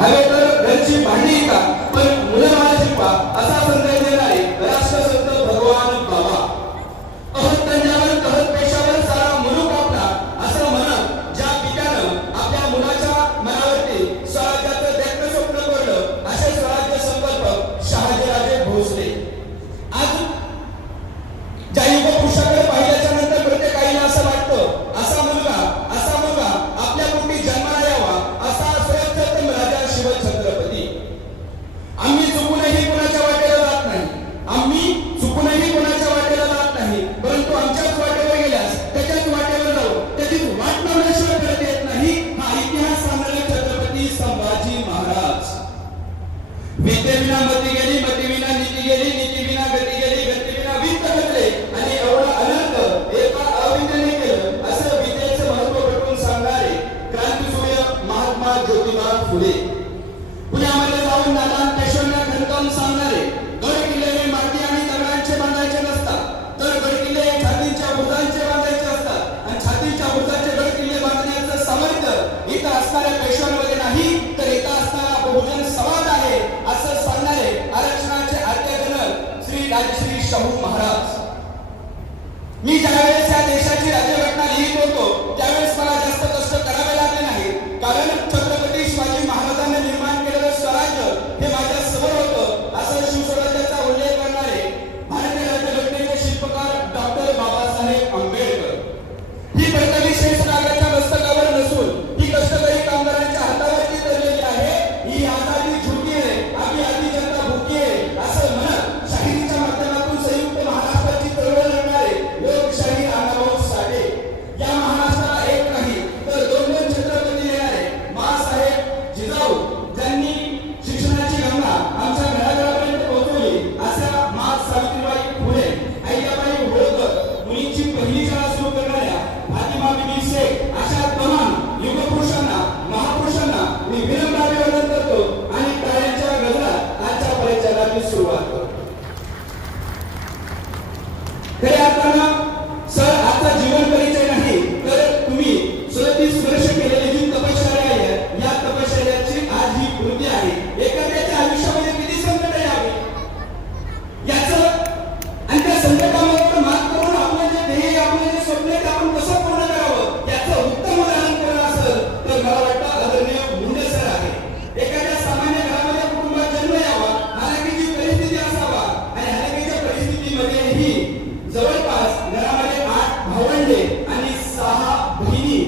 हवे तर घरची भांडी का पण मुलं मला शिकवा असा संदेश देणारे राष्ट्रसंत भगवान बाबा. अहत तंजावर कहत पेशावर सारा मुलूक आपला असं म्हणत ज्या पिकानं आपल्या मुलाच्या मनावरती स्वराज्याचं देखणं स्वप्न कोरलं असे स्वराज्य संकल्प शहाजीराजे भोसले. आज ज्या युगपुरुषाकडे पाहिल्याच्या नंतर प्रत्येक आईला असं वाटतं असा मुलगा आपल्या पोटी जन्माला यावा असा स्वयंप्रथम राजा शिवछत्रपती. आम्ही चुकूनही कोणाच्या वाटेला जात नाही, परंतु आमच्याच वाटेवर गेल्यास त्याच्याच वाटेवर जाऊ त्याची वाट लावण्याशिवाय परत येत नाही हा इतिहास सांगणारे छत्रपती संभाजी महाराज. विद्येविना मती गेली, मतीविना नीती गेली, नीतीविना गती गेली, गतीविना वित्त घडले आणि एवढा अनंत एका अविद्येने केलं असं विद्येचं महत्व पटवून सांगणारे क्रांतीसूर्य महात्मा ज्योतिबा फुले. पुण्यामध्ये जाऊन दादा पेशव्यांना खणकावून सांगणारे गड किल्ले हे माती आणि दगडांचे बांधायचे नसतात, तर गड किल्ले हे छातींच्या बुरुजांचे बांधायचे असतात आणि छातीच्या बुरुजांचे गड किल्ले बांधण्याचं सामर्थ्य इथं असणाऱ्या पेशव्यांमध्ये नाही तर इथं असणारा बहुजन समाज आहे असं सांगणारे आरक्षणाचे आद्यजनक श्री राजश्री शाहू महाराज. मी ज्यावेळेस या देशाची राज्यघटना लिहित होतो त्यावेळेस मला जास्त कष्ट करावे लागले नाही, कारण छत्रपती शिवाजी महाराजांनी निर्माण केलेलं स्वराज्य हे माझ्या समोर होतं असं शिवस्वराज्याचा उल्लेख करणारे भारतीय राज्यघटनेचे शिल्पकार डॉक्टर बाबासाहेब आंबेडकर. ही पदवी शेष नागाच्या मस्तकावर नसून ही कष्टकरी कामगारांच्या हातावरती धरलेली आहे. ही आजादी झुकी आहे, आम्ही आधी जनता भुकी आहे असं म्हणत शाहिरीच्या माध्यमातून संयुक्त महाराष्ट्राची चळवळ लढणारे लोकशाही अण्णाभाऊ साठे. या महाराष्ट्राला एक नाही तर दोन दोन छत्रपती येणारे माँसाहेब जिजाऊ ज्यांनी शिक्षणाची गंगा आमच्या घराघरापर्यंत पोहोचवली अशा माँ सावित्रीबाई फुले, अहिल्याबाई होळकर, मुलींची पहिली शाळा सुरू करणाऱ्या फातिमा बिबी शेख अशा तमाम युगपुरुषांना महापुरुषांना मी विनम्र अभिवादन करतो आणि टाळ्यांच्या गजरात आजच्या परिचयाला सुरुवात करतो. खऱ्या अर्थानं सर आता जीवन परिचय नाही तर तुम्ही 37 वर्ष केलेली जी तपश्चर्या आहे या तपश्चर्याची आज ही कृती आहे. एखाद्याच्या आयुष्यामध्ये किती संकट यावे याचं आणि त्या संकटावर मात करून आपलं जे ध्येय आपलं जे स्वप्न आहे आपण कसं पूर्ण करावं याचं उत्तम उदाहरण कोण असेल तर मला वाटतं आदरणीय मुंडे सर आहे. एखाद्या सामान्य घरामध्ये कुटुंबात जन्म यावा, हलाखीची परिस्थिती असावा आणि हलाखीच्या परिस्थितीमध्येही जवळपास घरामध्ये 8 भावंडे आणि 6 बहिणी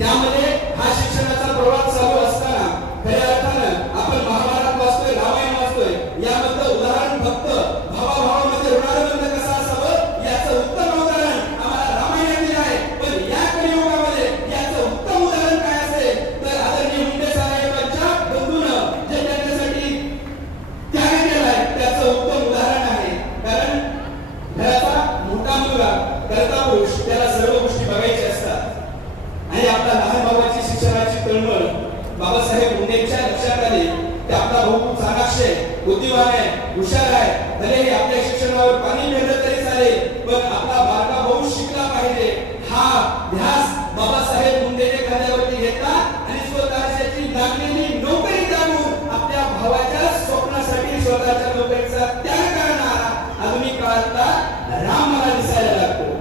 यामध्ये हा शिक्षणाचा प्रवास चालू असताना खऱ्या अर्थानं आपण महाभारत वाचतोय, रामायण वाचतोय, यामधलं उदाहरण फक्त भावाभावामध्ये होणारं बंध कसं असावं याचं उत्तम उदाहरण आम्हाला रामायणातील आहे. पण या कलियुगामध्ये याचं उत्तम उदाहरण काय असेल तर आदरणीय मुंडे साहेबांच्या बंधूनं जे त्यांच्यासाठी त्याग केलाय त्याचं उत्तम उदाहरण आहे. कारण घराचा मोठा मुलगा करता पुरुष त्याला सर्व गोष्टी बघायच्या असतात आणि आपल्या लहान भावाची शिक्षणाची तळमळ बाबासाहेब मुंडेंच्या लक्षात आली की आपला भाऊ खूप चाणाक्ष आहे, बुद्धिवान आहे, हुशार आहे, भलेही आपल्या शिक्षणावर पाणी फेरलं तरी चालेल पण आपला बारका भाऊ शिकला पाहिजे हा ध्यास बाबासाहेब मुंडेने खांद्यावरती घेतला आणि स्वतःची लागलेली नोकरी जाणून आपल्या भावाच्या स्वप्नासाठी स्वतःच्या नोकरीचा त्याग करणारा आधुनिक काळातला राम मला दिसायला लागतो.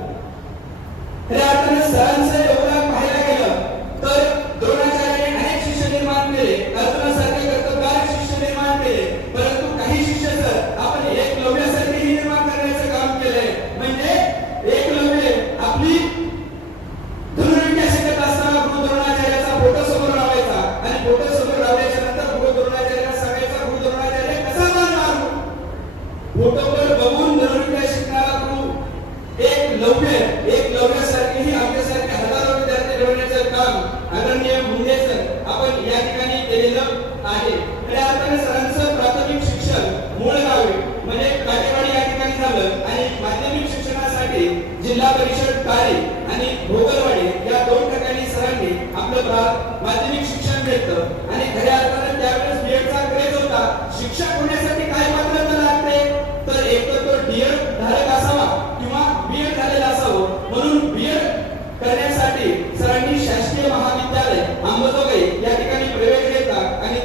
खऱ्या अर्थाने सरांचं योगदान पाहायला गेलं तर द्रोणाचार्याने अनेक शिष्य निर्माण केले, अर्जुनासारखे कर्तबगार शिष्य निर्माण केले, परंतु काही शिष्य सर आपण एकलव्यासारखेही निर्माण करण्याचं काम केलंय. म्हणजे एकलव्य आपली धनुर्विद्या शिकत असताना गुरु द्रोणाचार्याचा फोटो समोर लावायचा आणि फोटो समोर लावल्याच्या नंतर गुरु द्रोणाचार्याला सांगायचा गुरु द्रोणाचार्य कसा जाणार फोटोवर बघून धनुर्विद्या शिकणारा गुरु एक लव्यासारखेही आमच्यासारखे हजारो विद्यार्थी घडवण्याचं काम आदरणीय मुंडे सर आपण या ठिकाणी केलेलं आहे. खऱ्या अर्थाने सरांचं प्राथमिक शिक्षण मूळ गावी म्हणजे काटेवाडी या ठिकाणी झालं आणि माध्यमिक शिक्षणासाठी जिल्हा परिषद काळी आणि भोगरवाडी या 2 ठिकाणी सरांनी आपलं माध्यमिक शिक्षण घेतलं आणि खऱ्या अर्थाने त्यावेळेस बीएडचा क्रेज होता. शिक्षक होण्यासाठी काय पात्रता लागते तर एक तर तो डीएड धारक असावा किंवा बीएड झालेला असावं. म्हणून बीएड करण्यासाठी सरांनी शासकीय महाविद्यालय अंबाजोगाई या ठिकाणी प्रवेश घेतला आणि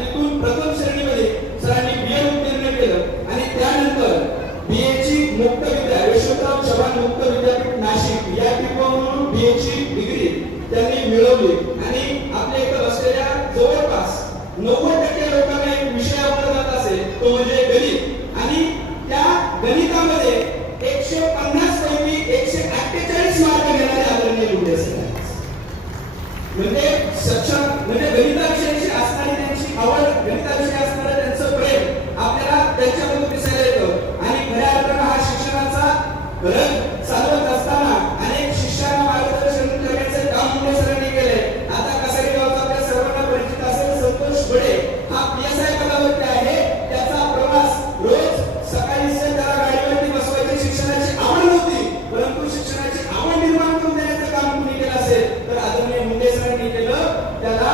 90% लोकांना एक विषय आवडत असेल तो म्हणजे गणित आणि त्या गणितामध्ये 150 पैकी 148 मार्क घेणारे आदरणीय मुंडे सर म्हणजे सक्षम म्हणजे गणिताविषयीची असणारी त्यांची आवड गणिताविषयी असणारं त्यांचं प्रेम आपल्याला त्यांच्यामधून दिसायला येतं आणि खऱ्या अर्थानं हा शिक्षणाचा रंग चालवत असताना अनेक शिष्यांना मार्गदर्शन करण्याचे काम मुंडे सरांनी केले. आता कसारी गावचा आपल्या सर्वांना परिचित असेल संतोष बडे हा PSI पदावरती आहे. त्याचा प्रवास रोज सकाळी त्याला गाडीवरती बसवायची शिक्षणाची आवड नव्हती परंतु शिक्षणाची आवड निर्माण करून देण्याचं काम कुणी केलं असेल तर आदरणीय मुंडे सरांनी केलं. त्याला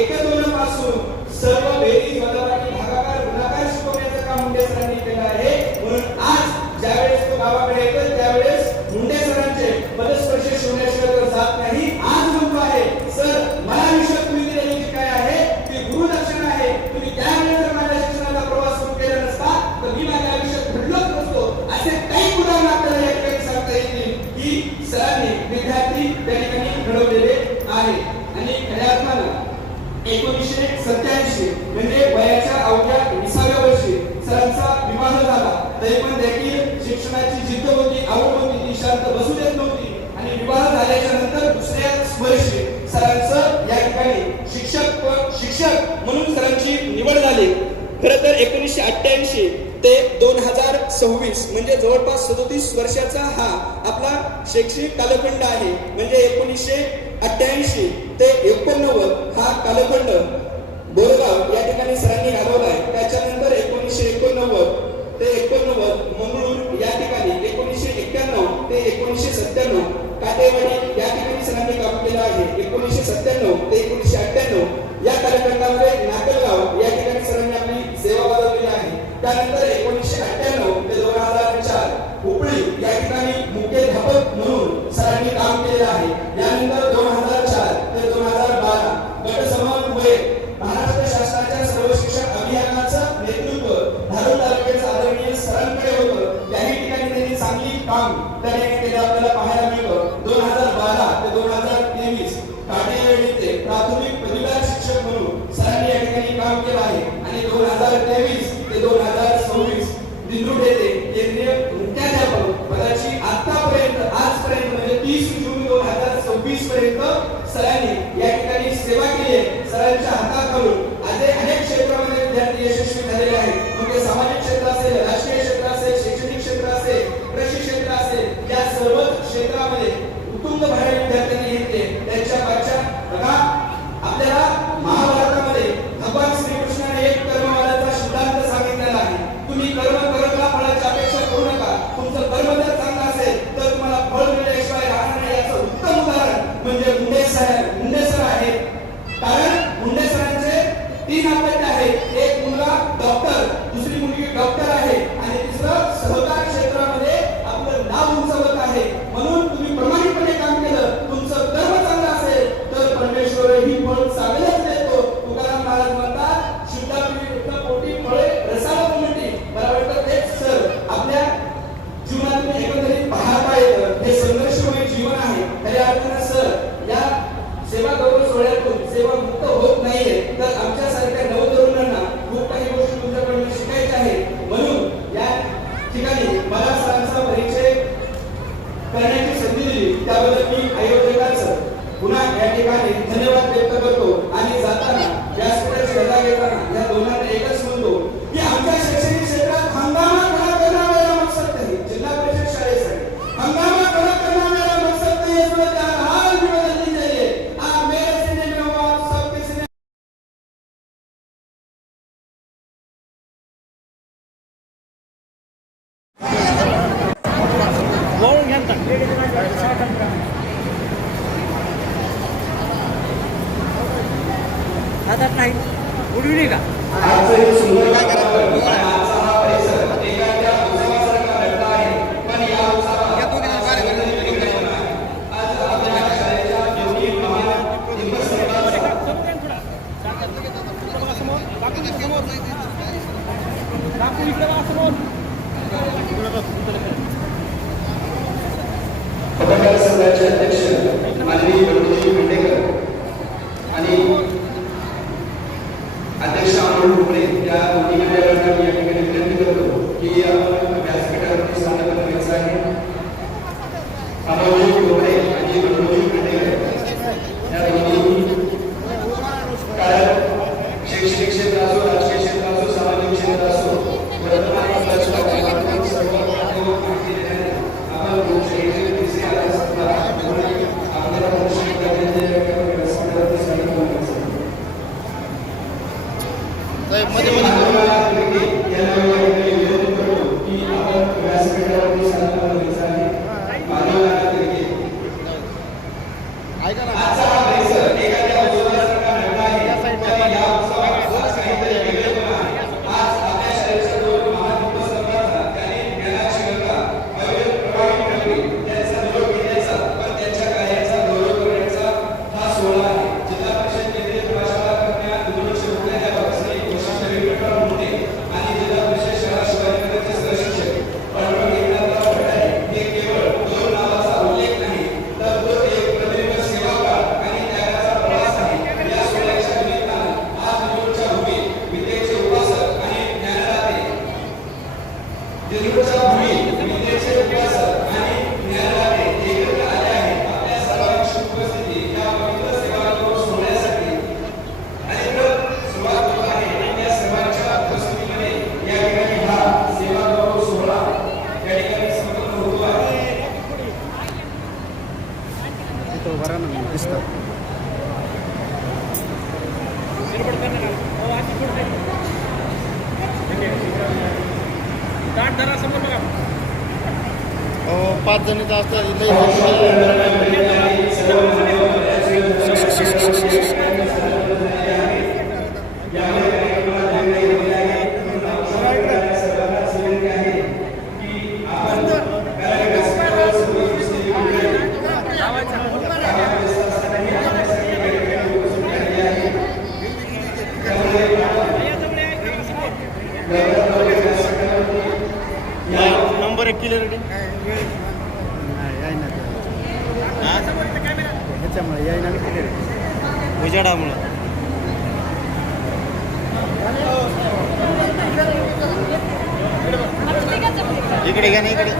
एक दोन पासून सर्व बेरीज वजाबाकी भागाकार गुणाकार शिकवण्याचं काम मुंडे सरांनी केलं आहे. म्हणून आज ज्यावेळेस तो गावाकडे येतो त्यावेळेस मुंडे सरांचे पदस्पर्श शिवण्याशिवाय जात नाही. आज म्हणतो आहे सर मला विषय तुम्ही दिलेली जी काय आहे ती गुरुदक्षिणा आहे. तुम्ही त्यावेळेस जर माझ्या शिक्षणाचा प्रवास सुरू केला नसता तर मी माझ्या आयुष्यात घडलोच नसतो. असे काही उदाहरण आपल्याला या ठिकाणी सांगता येतील की सरांनी विद्यार्थी त्या ठिकाणी घडवलेले आहे. आणि खऱ्या अर्थानं 1987 म्हणजे वयाच्या अवघ्या 20व्या वर्षी सरांचा विवाह झाला. तरी पण देखील शिक्षणाची जिद्द होती आवड होती ती शांत बसू देत नव्हती आणि विवाह झाल्याच्या नंतर दुसऱ्याच वर्षी सरांचं या ठिकाणी शिक्षक म्हणून सरांची निवड झाली. खरं तर 1988 ते 2026 म्हणजे जवळपास 37 वर्षाचा हा आपला शैक्षणिक कालखंड आहे. म्हणजे 1988 ते 89 हा कालखंड बोरगाव या ठिकाणी सरांनी घालवलाय. त्याच्यानंतर 1989 ते 89 मंगळूर या ठिकाणी 1991 ते 1997 काटेवाडी या ठिकाणी सरांनी काम केलं आहे. 1997 ते 1998 या कालखंडामध्ये नागलगाव या ठिकाणी सरांनी आपली सेवा बजावलेली आहे. त्यानंतर 1998 ते 2004 हुपळी या ठिकाणी मुख्याध्यापक म्हणून सरांनी काम केलेलं आहे. यानंतर 2004 ते 2012 गटसमन्वय महाराष्ट्र शासनाच्या सर्व शिक्षण अभियानाचं नेतृत्व धारूर तालुक्याचं आदरणीय सरांकडे होतं. याही ठिकाणी त्यांनी चांगली काम त्या ठिकाणी केलं आपल्याला पाहायला मिळतं. 2012 ते 2023 काटेवाडी ते प्राथमिक पदवीधर शिक्षक म्हणून सरांनी या ठिकाणी काम केलं आहे. आणि 2023 ते 2026 दिंडोरी येथे केंद्रीय मुख्याध्यापक पदाची आतापर्यंत आजपर्यंत म्हणजे 30 जून 2026 पर्यंत सरांनी या ठिकाणी सेवा केली आहे. सरांच्या हाताखालून आज अनेक क्षेत्रामध्ये विद्यार्थी यशस्वी झालेले आहेत. मग ते सामाजिक क्षेत्र असेल राजकीय क्षेत्र असेल शैक्षणिक क्षेत्र असेल कृषी क्षेत्र असेल या सर्व क्षेत्रामध्ये उत्तुंग बाहेर विद्यार्थ्यांनी घेतले. त्यांच्या पाठच्या बघा आपल्याला महाभारतामध्ये भगवान श्रीकृष्णाने एक कर्मवादाचा सिद्धांत सांगितलेला आहे. तुम्ही कर्म करत राहा फळाची अपेक्षा करू नका. तुमचं कर्म जर चांगलं असेल तर तुम्हाला फळ मिळण्याशिवाय राहणार नाही. याचं उत्तम उदाहरण म्हणजे मुंडे सर आहेत. कारण मुंडे सरांचे 3 अपत्य आहेत. एक मुलगा डॉक्टर दुसरी मुलगी डॉक्टर आहे आणि तिसरं सहकार क्षेत्रामध्ये आपलं नाव उंचावत आहे. म्हणून तुम्ही प्रामाणिकपणे काम केलं तुमचं कर्म चांगलं असेल तर परमेश्वर ही फळ चांगलंच देतो. तुकाराम महाराज म्हणतात शुद्धापीठ पोटी फळे रसाळ कोमटी. मला वाटतं तेच सर आपल्या जीवनातून एकंदरीत पाहता येतं. हे संघर्षमय जीवन आहे. खऱ्या अर्थानं सर या सेवा गौरव सोहळ्यातून सेवा मुक्त होत नाहीये तर आमच्यासारख्या नवतरुणांना खूप काही गोष्टी तुमच्याकडून शिकायच्या आहेत. म्हणून या ठिकाणी मला सरांचा परिचय करण्याची संधी दिली त्याबद्दल मी आयोजकांचं पुन्हा या ठिकाणी धन्यवाद व्यक्त करतो. आणि जाताना व्यासपीठाची रजा घेताना या दोघांना एकच म्हणतो की आमच्या शैक्षणिक क्षेत्रात हंगामा खड़ा करना मेरा मकसद नाही. जिल्हा परिषद शाळेसाठी हंगामा खड़ा करना मेरा मकसद नहीं. इसमें क्या हाल भी बदलनी चाहिए. आप मेरे सीने में हो आप सबके सीने आता नाही उडविली का आजचं हे सुंदर वातावरण आणि आजचा हा परिसर एखाद्या उत्सवासारखा घडला आहे. पण या उत्सवात आज आपल्या शाळेच्या योगी महान पत्रकार संघाचे अध्यक्ष माननीय बंडूजी भेंडेकर आणि अध्यक्ष अमोल डोंगरे या दोन्ही मंडळांना मी या ठिकाणी विनंती करतो की आपण व्यासपीठावरती स्थानापन्न व्हायचं आहे. अमोल डोंगरे आणि मनोज खंडेकर या दोन्ही कारण शैक्षणिक क्षेत्र असो, राजकीय क्षेत्र असो, सामाजिक क्षेत्र असो, वर्तमानपत्राच्या माध्यमातून सर्व माहिती देण्यात आपण शैक्षणिक दिसे आला असता आपल्याला भविष्य करण्याचे व्यासपीठावरती स्थानापन्न व्हायचं आहे. पाच जणीचा नंबर 1 क्लिअर ह्याच्यामुळे यायला उजेडामुळं इकडे घ्या ना इकडे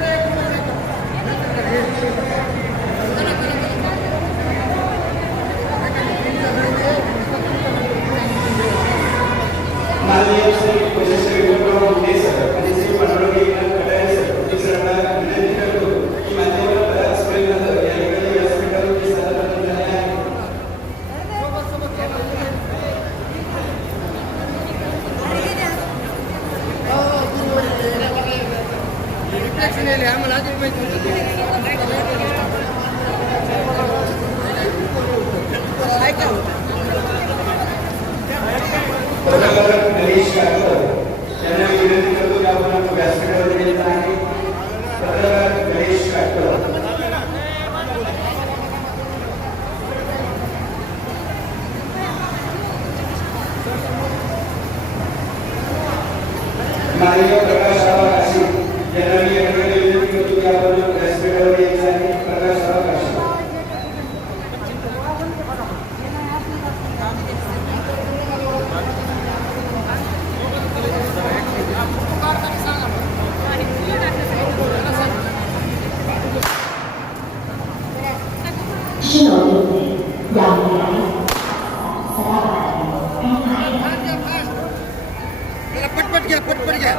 पटपट घ्या पटपट घ्या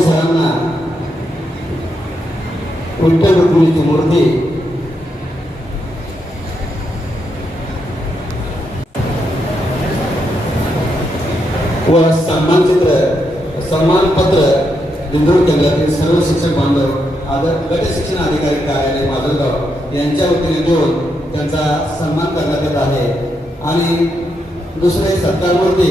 सरांना विठ्ठल रुक्मिणीची मूर्ती व सन्मानपत्र दिंडोरी केंद्रातील सर्व शिक्षक बांधव आदर गट शिक्षण अधिकारी कार्यालय माजलगाव यांच्या वतीने देऊन त्यांचा सन्मान करण्यात येत आहे. आणि दुसरे सत्कारमूर्ती